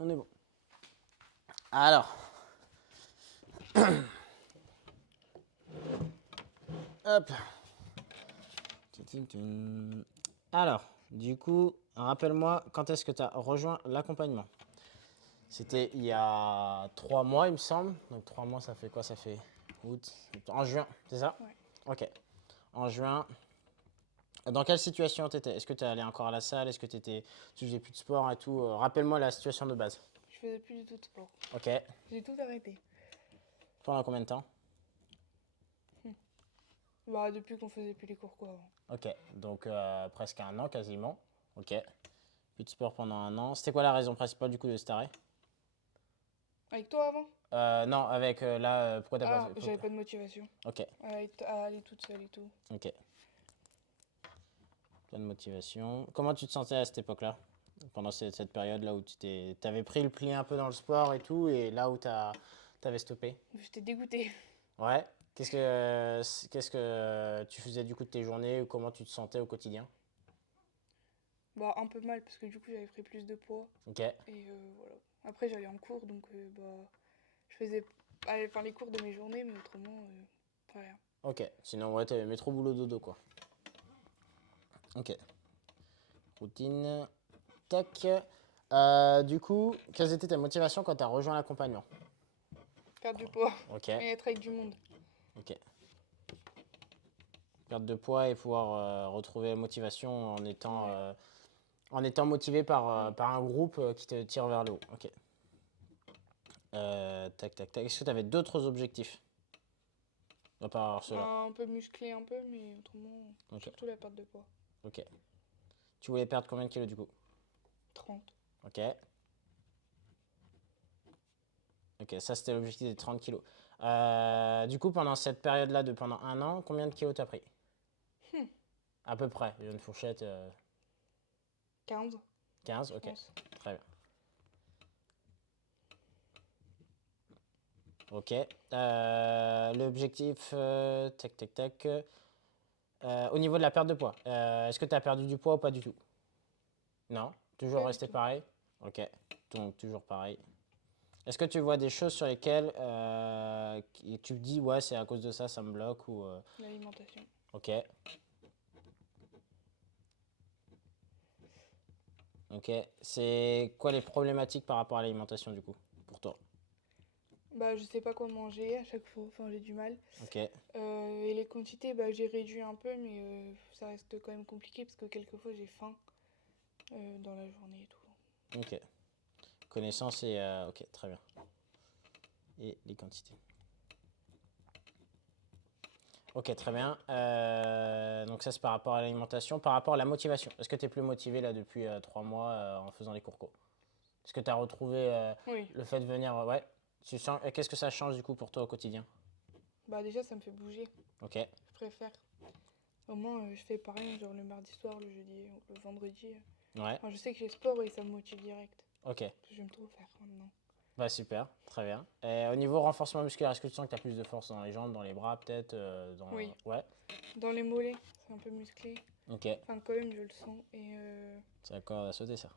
On est bon. Alors. Hop. Alors, du coup, rappelle-moi, quand est-ce que tu as rejoint l'accompagnement? C'était il y a 3 mois, il me semble. Donc 3 mois, ça fait quoi? Ça fait août, en juin, c'est ça? Ouais. Ok. En juin. Dans quelle situation t'étais? Est-ce que tu es allé encore à la salle? Est-ce que tu faisais plus de sport et tout? Rappelle-moi la situation de base. Je faisais plus du tout de sport. Ok. J'ai tout arrêté. Pendant combien de temps? Bah, depuis qu'on faisait plus les cours, quoi. Ok. Donc presque un an quasiment. Ok. Plus de sport pendant un an. C'était quoi la raison principale du coup de cet arrêt? Avec toi avant? Non, avec là, pourquoi t'as pas Ah, fait? j'avais pas de motivation. Ok, À aller toute seule et tout. ok. Plein de motivation. Comment tu te sentais à cette époque-là? Pendant cette période-là où t'avais pris le pli un peu dans le sport et tout, et là où t'avais stoppé? J'étais dégoûtée. Ouais. Qu'est-ce que tu faisais du coup de tes journées ou comment tu te sentais au quotidien? Bah, un peu mal parce que du coup, j'avais pris plus de poids. Ok, Et voilà. Après, j'allais en cours, donc bah, je faisais enfin, les cours de mes journées, mais autrement, rien. ok. Sinon, ouais, t'avais métro boulot dodo quoi. Ok. Routine. Tac. Du coup, quelles étaient tes motivations quand t'as rejoint l'accompagnement? Perdre du poids Ok, et être avec du monde. ok. Perte de poids et pouvoir retrouver la motivation Ouais. en étant motivé Mm. par un groupe qui te tire vers le haut. Ok. Tac, tac, tac. Est-ce que tu avais d'autres objectifs? À part cela. Un peu musclé, un peu, mais autrement, Ok, surtout la perte de poids. ok. Tu voulais perdre combien de kilos du coup? 30. Ok. Ok, ça c'était l'objectif des 30 kilos. Du coup, pendant cette période-là de pendant un an, combien de kilos t'as pris? À peu près, une fourchette 15, 15, je ok. pense. Très bien. Ok. L'objectif, tac, tac, tac. Au niveau de la perte de poids, est-ce que tu as perdu du poids ou pas du tout? Non? Toujours Pas du resté tout. pareil? Ok. Donc toujours pareil. Est-ce que tu vois des choses sur lesquelles tu te dis, ouais, c'est à cause de ça, ça me bloque ou L'alimentation. ok. Ok. C'est quoi les problématiques par rapport à l'alimentation du coup, pour toi? Bah, je sais pas quoi manger à chaque fois, enfin, j'ai du mal. Ok. Et les quantités, bah, j'ai réduit un peu, mais ça reste quand même compliqué parce que quelquefois j'ai faim dans la journée et tout. Ok. Connaissance et ok, très bien. Et les quantités. Ok, très bien. Donc ça c'est par rapport à l'alimentation. Par rapport à la motivation, est-ce que tu es plus motivé là depuis 3 mois en faisant les cours co? Est-ce que tu as retrouvé Oui, le fait de venir, ouais. Qu'est-ce que ça change du coup pour toi au quotidien? bah déjà ça me fait bouger, Ok, je préfère. Au moins je fais pareil, genre le mardi soir, le jeudi, le vendredi. ouais, Enfin, je sais que j'ai sport et ça me motive direct. ok. Je vais me trop faire maintenant. Bah super, très bien. Et au niveau renforcement musculaire, est-ce que tu sens que tu as plus de force dans les jambes, dans les bras peut-être Oui, Ouais, dans les mollets, c'est un peu musclé. ok. Enfin, quand même, je le sens. Et C'est la corde à sauter ça.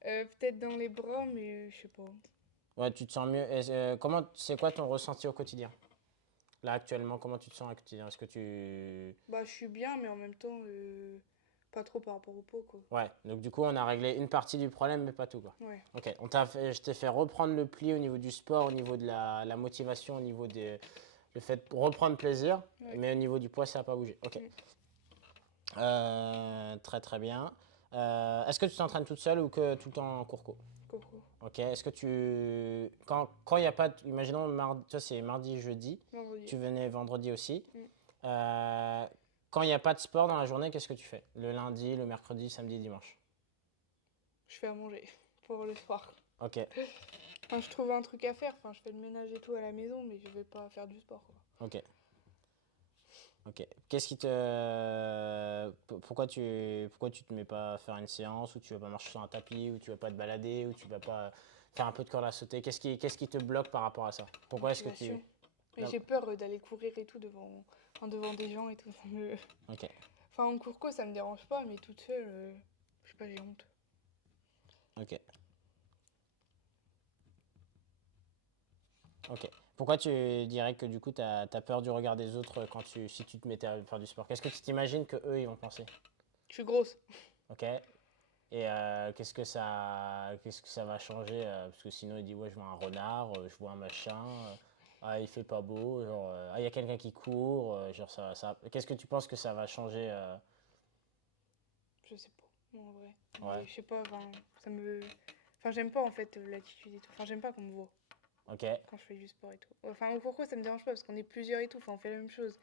peut-être dans les bras, mais je sais pas. Ouais, tu te sens mieux. C'est quoi ton ressenti au quotidien? Là actuellement, comment tu te sens au quotidien? Est-ce que tu... Bah, je suis bien, mais en même temps, pas trop par rapport au pot, quoi. Ouais, donc du coup on a réglé une partie du problème mais pas tout quoi. Ouais, Ok, je t'ai fait reprendre le pli au niveau du sport, au niveau de la motivation, au niveau le fait de reprendre plaisir, ouais. mais au niveau du poids ça n'a pas bougé. Ok. Mm. Très très bien. Est-ce que tu t'entraînes toute seule ou que tout le temps en cours co? Coco. Ok. Est-ce que quand il n'y a pas, imaginons mardi, toi c'est mardi, jeudi, Vendredi. tu venais vendredi aussi. Mm. Euh, Quand il n'y a pas de sport dans la journée, qu'est-ce que tu fais? Le lundi, le mercredi, samedi, dimanche. Je fais à manger pour le soir. Ok, Enfin, je trouve un truc à faire. Enfin, je fais le ménage et tout à la maison, mais je vais pas faire du sport, quoi. ok, ok. Qu'est-ce qui te, pourquoi tu te mets pas à faire une séance ou tu vas pas marcher sur un tapis ou tu vas pas te balader ou tu vas pas faire un peu de corde à sauter? Qu'est-ce qui te bloque par rapport à ça? Pourquoi est-ce que tu, Motivation. Et là- j'ai peur d'aller courir et tout enfin, devant des gens et tout. ok, Enfin, en cours co, ça me dérange pas, mais toute seule, je sais pas, j'ai honte. Ok. Ok. Pourquoi tu dirais que du coup, tu as peur du regard des autres si tu te mettais à faire du sport? Qu'est-ce que tu t'imagines que eux ils vont penser? Je suis grosse. Ok. Et qu'est-ce que ça va changer? Parce que sinon, il dit, ouais, je vois un renard, je vois un machin, ah, il fait pas beau, genre, ah, il y a quelqu'un qui court, genre, qu'est-ce que tu penses que ça va changer? Je sais pas, en vrai. Ouais, Mais je sais pas, enfin, ça me... Enfin, j'aime pas en fait l'attitude et tout. Enfin, j'aime pas qu'on me voit ok, quand je fais du sport et tout. Enfin, pourquoi ça me dérange pas? Parce qu'on est plusieurs et tout, enfin, on fait la même chose.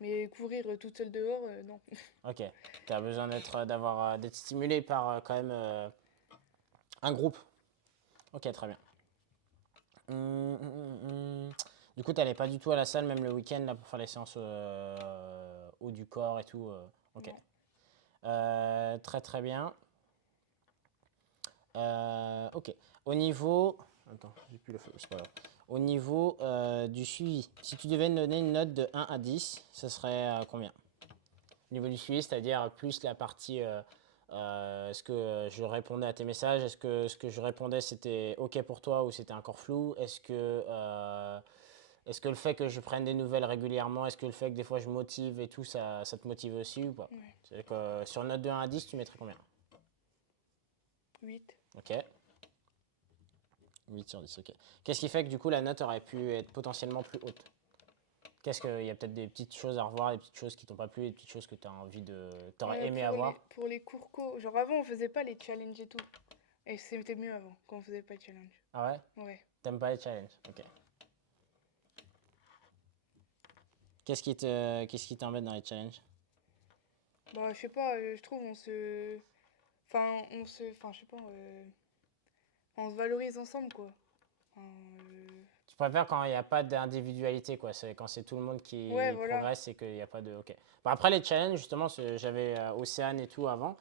Mais courir toute seule dehors, non. ok. Tu as besoin d'être stimulé par quand même un groupe. Ok, très bien. Du coup, tu n'allais pas du tout à la salle, même le week-end, là, pour faire les séances haut du corps et tout. Ok. Non. Très très bien. Ok. Au niveau. Attends, j'ai plus le feu, c'est pas grave. Au niveau du suivi, si tu devais me donner une note de 1 à 10, ce serait combien? Au niveau du suivi, c'est-à-dire plus la partie. Est-ce que je répondais à tes messages? Est-ce que ce que je répondais c'était OK pour toi ou c'était encore flou? Est-ce que le fait que je prenne des nouvelles régulièrement, est-ce que le fait que des fois je motive et tout, ça te motive aussi ou pas? Ouais. C'est-à-dire que sur une note de 1 à 10, tu mettrais combien? 8. Ok. 8 sur 10, ok. Qu'est-ce qui fait que du coup la note aurait pu être potentiellement plus haute? Qu'est-ce qu'il y a peut-être des petites choses à revoir, des petites choses qui t'ont pas plu, des petites choses que tu as envie t'aurais aimé avoir? Pour les cours co, genre avant on faisait pas les challenges et tout. Et c'était mieux avant, quand on faisait pas de challenge. Ah ouais? Ouais. T'aimes pas les challenges? Ok. Qu'est-ce qui t'embête dans les challenges? Bah, je sais pas, je trouve Enfin, je sais pas, on se valorise ensemble, quoi. Enfin, Tu préfères quand il n'y a pas d'individualité, quoi. C'est quand c'est tout le monde Ouais, qui voilà. progresse et qu'il n'y a pas de. Ok. Bon, après les challenges, justement, j'avais Océane et tout avant.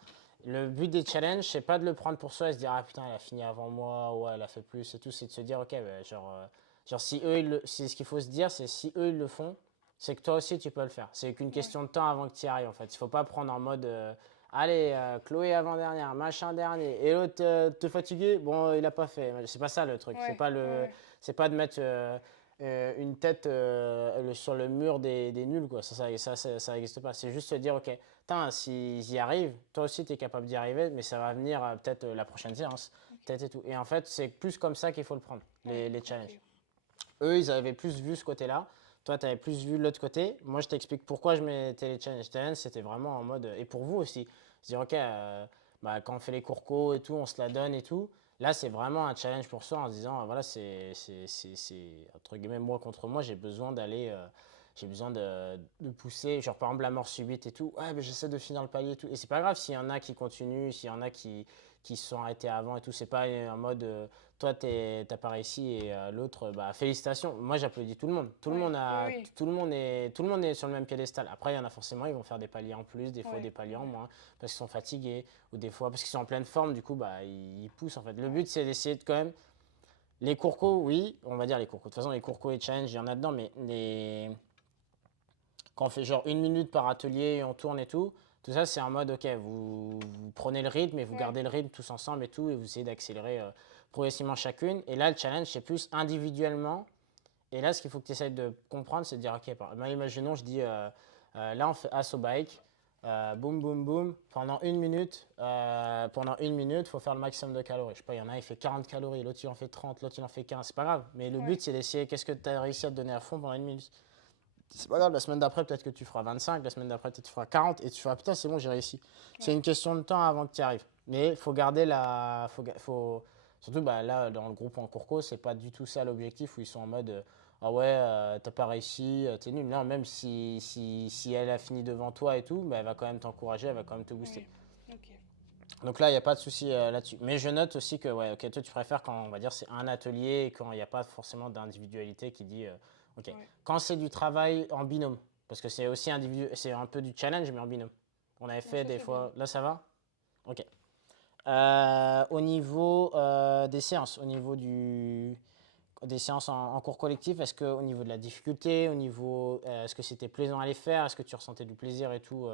Le but des challenges, c'est pas de le prendre pour soi et se dire ah putain, elle a fini avant moi, ouais, elle a fait plus et tout. C'est de se dire ok, bah, genre si eux, c'est ce qu'il faut se dire, c'est si eux ils le font, c'est que toi aussi tu peux le faire. C'est qu'une Ouais, question de temps avant que tu y arrives en fait. Il faut pas prendre en mode allez, Chloé avant-dernière, machin dernier, et l'autre te fatigué, bon, il a pas fait. C'est pas ça le truc. ouais, ouais, C'est pas de mettre une tête sur le mur des nuls, quoi. Ça n'existe pas. C'est juste se dire, ok, s'ils y arrivent, toi aussi, tu es capable d'y arriver, mais ça va venir peut-être la prochaine séance, ok, peut-être et tout. Et en fait, c'est plus comme ça qu'il faut le prendre, ouais, les challenges. ok, Eux, ils avaient plus vu ce côté-là. Toi, tu avais plus vu l'autre côté. Moi, je t'explique pourquoi je mettais les challenges. Challenge, c'était vraiment en mode. Et pour vous aussi. Se dire, ok, bah, quand on fait les cours co et tout, on se la donne et tout. Là, c'est vraiment un challenge pour soi en se disant, voilà, entre guillemets, moi contre moi, j'ai besoin d'aller. J'ai besoin de pousser, genre par exemple la mort subite et tout. Ouais, mais j'essaie de finir le palier et tout. Et c'est pas grave s'il y en a qui continuent, s'il y en a qui se sont arrêtés avant et tout. C'est pas en mode toi t'as pas réussi et l'autre bah félicitations. Moi j'applaudis tout le monde. ouais, oui, oui, Tout le monde est sur le même piédestal. Après il y en a forcément ils vont faire des paliers en plus, des fois ouais, des paliers en ouais, moins parce qu'ils sont fatigués ou des fois parce qu'ils sont en pleine forme. Du coup bah ils poussent en fait. Le ouais, but c'est d'essayer de quand même les courcos, oui, on va dire les courcos. De toute façon les courcos et challenge il y en a dedans, mais quand on fait genre 1 minute par atelier et on tourne et tout ça c'est en mode ok, vous prenez le rythme et vous ouais, gardez le rythme tous ensemble et tout et vous essayez d'accélérer progressivement chacune. Et là le challenge c'est plus individuellement. Et là ce qu'il faut que tu essayes de comprendre c'est de dire ok, imaginons je dis là on fait ass au bike, boum boum boum, pendant une minute, il faut faire le maximum de calories. Je sais pas, il y en a, il fait 40 calories, l'autre il en fait 30, l'autre il en fait 15, c'est pas grave. Mais le ouais, but c'est d'essayer qu'est-ce que tu as réussi à te donner à fond pendant 1 minute. C'est pas grave, la semaine d'après, peut-être que tu feras 25, la semaine d'après, peut-être que tu feras 40 et tu feras putain, c'est bon, j'ai réussi. C'est ouais, une question de temps avant que tu y arrives. Mais il faut garder la. Surtout bah, là, dans le groupe en courco, c'est pas du tout ça l'objectif où ils sont en mode ah ouais, t'as pas réussi, t'es nul. Non, même si elle a fini devant toi et tout, bah, elle va quand même t'encourager, elle va quand même te booster. ouais, ok, Donc là, il n'y a pas de souci là-dessus. Mais je note aussi que ouais, ok, toi, tu préfères quand on va dire c'est un atelier et quand il n'y a pas forcément d'individualité qui dit ok. ouais, Quand c'est du travail en binôme, parce que c'est aussi c'est un peu du challenge mais en binôme. On avait bon, fait ça des c'est bien. fois. Là, ça va? Ok. Au niveau des séances, des séances en cours collectif, est-ce que au niveau de la difficulté, est-ce que c'était plaisant à les faire, est-ce que tu ressentais du plaisir et tout,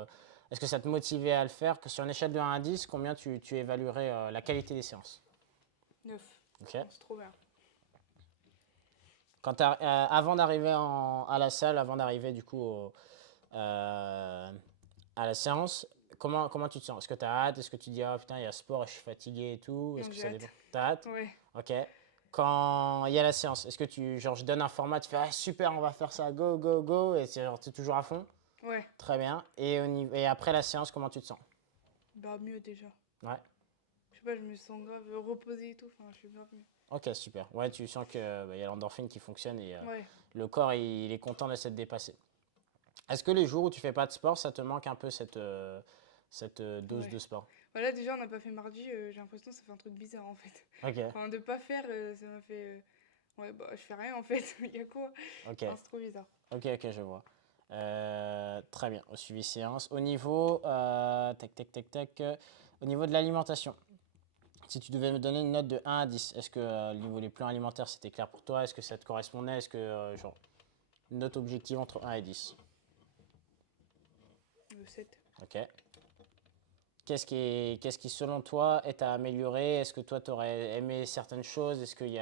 est-ce que ça te motivait à le faire? Que sur une échelle de 1 à 10, combien tu évaluerais la qualité des séances? 9. Ok. C'est trop bien. Avant d'arriver à la salle, avant d'arriver du coup à la séance, comment tu te sens? Est-ce que tu as hâte? Est-ce que tu dis, ah putain, il y a sport et je suis fatigué et tout? Est-ce Non, que j'ai ça dépend? hâte. T'as hâte? Ouais. Ok. Quand il y a la séance, est-ce que je donne un format, tu fais, ah super, on va faire ça, go, go, go, et t'es toujours à fond? Ouais. Très bien. Et après la séance, comment tu te sens? Bah, mieux déjà. Ouais. Je sais pas, je me sens grave reposée et tout. Enfin, je suis grave mieux. Ok, super. Ouais, tu sens que y a l'endorphine qui fonctionne et Ouais. le corps, il est content de s'être dépassé. Est-ce que les jours où tu fais pas de sport, ça te manque un peu cette dose Ouais. de sport? Voilà, déjà, on n'a pas fait mardi. J'ai l'impression que ça fait un truc bizarre en fait. Ok, Enfin, de pas faire, ça m'a fait. Ouais, bah, je fais rien en fait. Il y a quoi? ok, Enfin, c'est trop bizarre. ok, je vois. Très bien, au suivi séance. Au niveau, tac, tac, tac, tac, au niveau de l'alimentation, si tu devais me donner une note de 1 à 10, est-ce que le niveau les plans alimentaires c'était clair pour toi? Est-ce que ça te correspondait? Est-ce que, genre, une note objective entre 1 et 10? 7. Ok. Qu'est-ce qui, selon toi, est à améliorer? Est-ce que toi, tu aurais aimé certaines choses? Est-ce qu'il y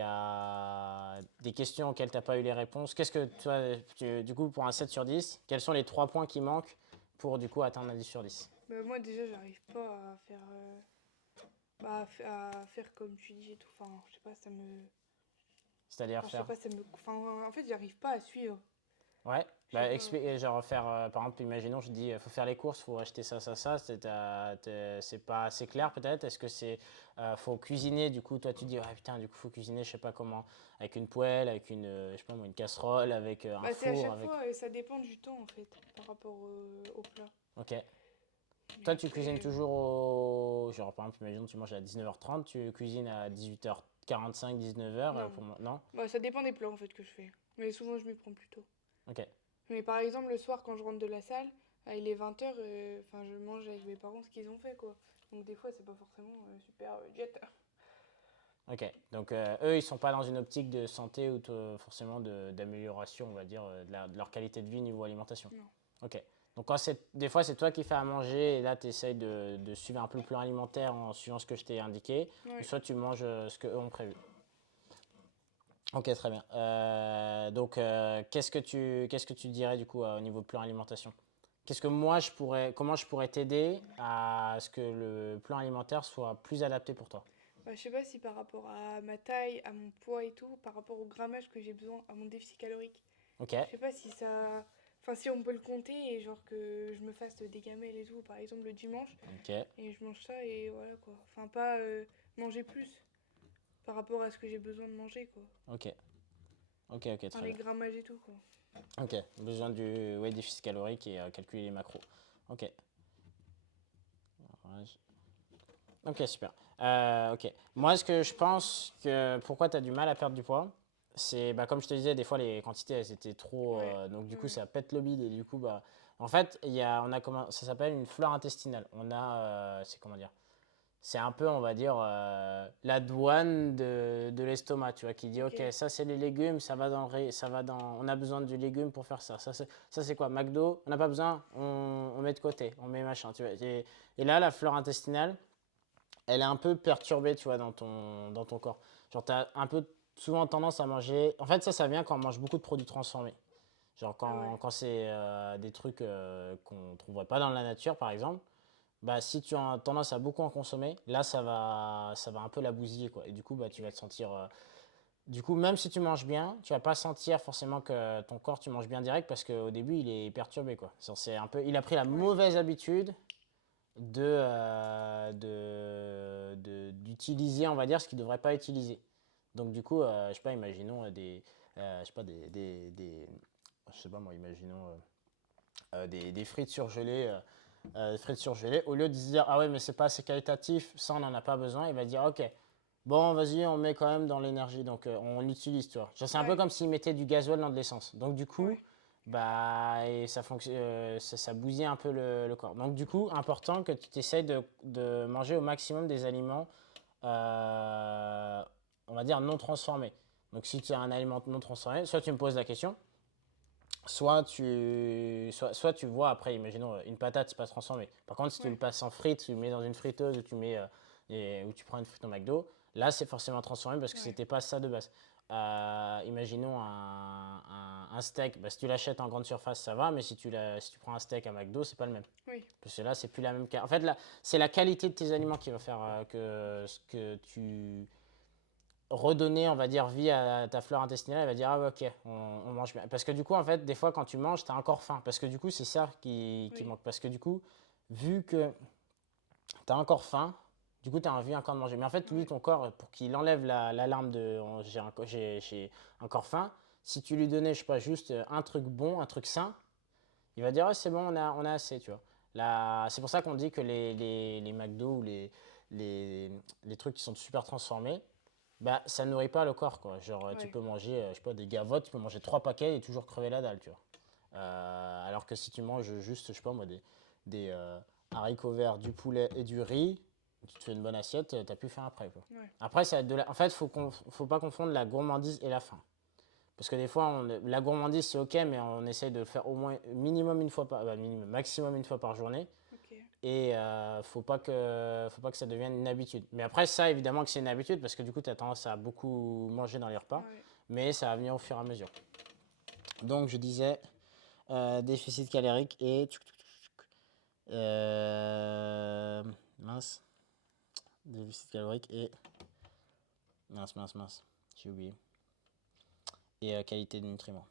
a des questions auxquelles tu n'as pas eu les réponses? Qu'est-ce que toi, du coup, pour un 7 sur 10, quels sont les 3 points qui manquent pour, du coup, atteindre un 10 sur 10? Bah, moi, déjà, j'arrive pas à faire. Bah, à faire comme tu dis et tout. Enfin, je sais pas, ça me. C'est-à-dire Enfin, je sais faire. pas, ça me. Enfin, en fait, j'arrive pas à suivre. Ouais, Je sais bah, pas. genre faire, par exemple, imaginons, je dis, faut faire les courses, faut acheter ça, ça, ça, c'est pas assez clair peut-être. Est-ce que faut cuisiner, du coup, toi tu dis, ah putain, du coup, faut cuisiner, je sais pas comment, avec une poêle, avec une, je sais pas moi, une casserole, avec un Bah, c'est à four, chaque avec. fois, ça dépend du temps en fait, par rapport au plat. Ok. Mais Toi, tu après, cuisines toujours genre, par exemple, imaginons, tu manges à 19h30, tu cuisines à 18h45, 19h, non. pour moi, non? Bah, ça dépend des plats en fait que je fais. Mais souvent, je m'y prends plus tôt. Ok. Mais par exemple, le soir, quand je rentre de la salle, il est 20h, enfin, je mange avec mes parents ce qu'ils ont fait quoi. Donc, des fois, c'est pas forcément super diète. Ok, donc eux, ils sont pas dans une optique de santé ou forcément d'amélioration, on va dire, de leur qualité de vie niveau alimentation. Non. Ok, donc des fois, c'est toi qui fais à manger et là, tu essayes de suivre un peu le plan alimentaire en suivant ce que je t'ai indiqué, ou Ouais. soit tu manges ce qu'eux ont prévu. Ok, très bien. Donc, qu'est-ce que tu dirais du coup au niveau plan alimentation? Comment je pourrais t'aider à ce que le plan alimentaire soit plus adapté pour toi? Bah, je sais pas si par rapport à ma taille, à mon poids et tout, par rapport au grammage que j'ai besoin, à mon déficit calorique, Ok, je sais pas si ça. Enfin, si on peut le compter et genre que je me fasse des gamelles et tout, par exemple le dimanche, ok, et je mange ça et voilà quoi. Enfin, pas manger plus par rapport à ce que j'ai besoin de manger quoi. ok, ok, Enfin, très les bien. grammages et tout quoi. Ok, besoin du ouais, déficit calorique et calculer les macros. Ok. Ok, super. Ok. Moi, ce que je pense que pourquoi tu as du mal à perdre du poids, c'est bah, comme je te disais, des fois les quantités elles étaient trop. Ouais, Donc du coup, ouais, ça pète le bide et du coup, bah, en fait, on a ça s'appelle une flore intestinale. C'est comment dire? C'est un peu, on va dire, la douane de l'estomac, tu vois, qui dit, ok. ok, ça c'est les légumes, ça va ça va on a besoin du légume pour faire ça. Ça c'est quoi, McDo, on n'a pas besoin, on met de côté, on met machin, tu vois. Et là, la flore intestinale, elle est un peu perturbée, tu vois, dans ton corps. Genre, tu as un peu souvent tendance à manger. En fait, ça vient quand on mange beaucoup de produits transformés. Genre, Ah ouais, quand c'est des trucs qu'on ne trouverait pas dans la nature, par exemple, bah, si tu as tendance à beaucoup en consommer, là, ça va un peu la bousiller, quoi. Et du coup, bah, tu vas ok. te sentir. Du coup, même si tu manges bien, tu vas pas sentir forcément que ton corps, tu manges bien direct parce qu'au début, il est perturbé, quoi. C'est un peu, il a pris la Ouais, mauvaise habitude d'utiliser, on va dire, ce qu'il ne devrait pas utiliser. Donc, du coup, je sais pas, imaginons je sais pas, je sais pas moi, imaginons des frites surgelées. Frites surgelées, au lieu de se dire ah ouais mais c'est pas assez qualitatif, ça on n'en a pas besoin, il va dire ok, bon vas-y on met quand même dans l'énergie, donc on l'utilise, tu vois. Genre, c'est un peu ouais, comme s'il mettait du gasoil dans de l'essence. Donc du coup, ouais, bah et ça fonctionne, ça bousille un peu le corps. Donc du coup, important que tu t'essayes de manger au maximum des aliments, euh, on va dire non transformés. Donc si tu as un aliment non transformé, soit tu me poses la question, soit tu vois après, imaginons une patate, c'est pas transformé. Par contre, si tu le ouais, passes en frites, tu le mets dans une friteuse, ou tu mets et où tu prends une frite au McDo, là c'est forcément transformé parce que Ouais. c'était pas ça de base. Imaginons un steak, bah, si tu l'achètes en grande surface, ça va, mais si tu prends un steak à McDo, c'est pas le même. Oui. Parce que là, c'est plus la même qualité. En fait, là, c'est la qualité de tes aliments qui va faire que tu redonner, on va dire, vie à ta flore intestinale. Elle va dire, ah ouais, ok, on mange bien. Parce que du coup, en fait, des fois, quand tu manges, tu as encore faim. Parce que du coup, c'est ça qui Oui. manque. Parce que du coup, vu que tu as encore faim, du coup, tu as envie encore de manger. Mais en fait, lui, Ouais. ton corps, pour qu'il enlève l'alarme de j'ai encore faim, si tu lui donnais, je sais pas, juste un truc bon, un truc sain, il va dire, ah, c'est bon, on a assez, tu vois. Là, c'est pour ça qu'on dit que les McDo ou les trucs qui sont super transformés, bah, ça nourrit pas le corps, quoi. Genre, tu Ouais. peux manger, je sais pas, des gavottes, tu peux manger 3 paquets et toujours crever la dalle, tu vois. Alors que si tu manges juste, je sais pas moi, des haricots verts, du poulet et du riz, tu te fais une bonne assiette, t'as plus faim après, quoi. Ouais. Après, en fait, faut pas confondre la gourmandise et la faim. Parce que des fois, la gourmandise, c'est ok, mais on essaye de le faire au moins minimum une fois maximum une fois par journée. Ok. Et faut pas que ça devienne une habitude. Mais après, ça, évidemment que c'est une habitude, parce que du coup, tu as tendance à beaucoup manger dans les repas, Ouais. mais ça va venir au fur et à mesure. Donc, je disais, déficit calorique et... mince. Déficit calorique et... Mince. J'ai oublié. Et qualité de nutriments.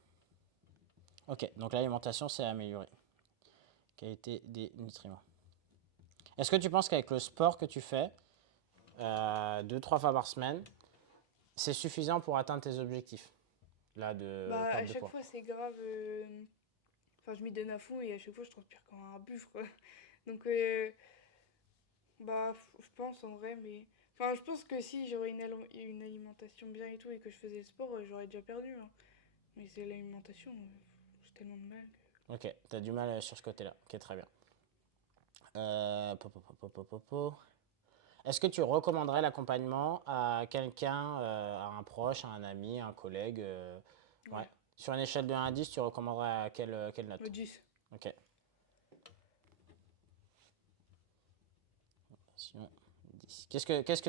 Ok, donc l'alimentation, c'est amélioré. Qualité des nutriments. Est-ce que tu penses qu'avec le sport que tu fais, 2-3 fois par semaine, c'est suffisant pour atteindre tes objectifs là de Bah, à perte de chaque poids? fois, c'est grave. Enfin, je m'y donne à fond et à chaque fois, je transpire comme un buffle, quoi. Donc, bah, je pense en vrai, mais. Enfin, je pense que si j'aurais une alimentation bien et tout et que je faisais le sport, j'aurais déjà perdu, hein. Mais c'est l'alimentation, j'ai tellement de mal. Ok, tu as du mal sur ce côté-là. Ok, très bien. Po, po, po, po, po, po, po. Est-ce que tu recommanderais l'accompagnement à quelqu'un, à un proche, à un ami, à un collègue ouais. Ouais. Sur une échelle de 1 à 10, tu recommanderais à quelle note? 10. Ok. 10. Qu'est-ce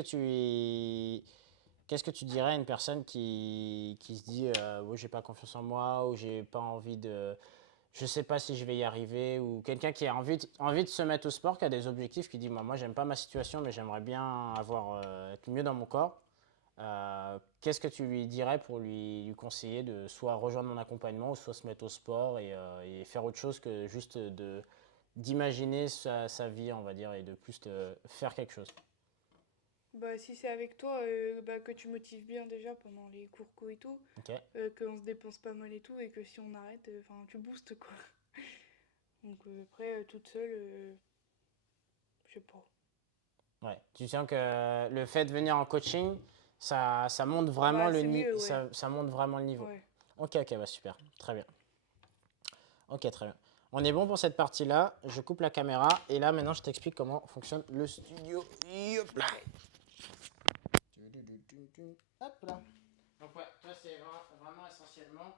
que tu dirais à une personne qui se dit ouais, j'ai pas confiance en moi ou j'ai pas envie de je sais pas si je vais y arriver ou quelqu'un qui a envie de se mettre au sport, qui a des objectifs, qui dit moi j'aime pas ma situation mais j'aimerais bien être mieux dans mon corps. Qu'est-ce que tu lui dirais pour lui conseiller de soit rejoindre mon accompagnement ou soit se mettre au sport et faire autre chose que juste d'imaginer sa vie, on va dire, et de plus faire quelque chose. Bah, si c'est avec toi, bah, que tu motives bien déjà pendant les cours co et tout, Ok. qu'on se dépense pas mal et tout, et que si on arrête, enfin, tu boostes quoi. Donc après, toute seule, je sais pas. Ouais. Tu sens que le fait de venir en coaching, ça monte vraiment Bah, c'est mieux, ouais. ça monte vraiment le niveau. Ouais. Ok, bah super, très bien. Ok, très bien. On est bon pour cette partie-là. Je coupe la caméra et là maintenant je t'explique comment fonctionne le studio. Hop là. Ok. Hop là. Donc ouais, toi c'est vraiment essentiellement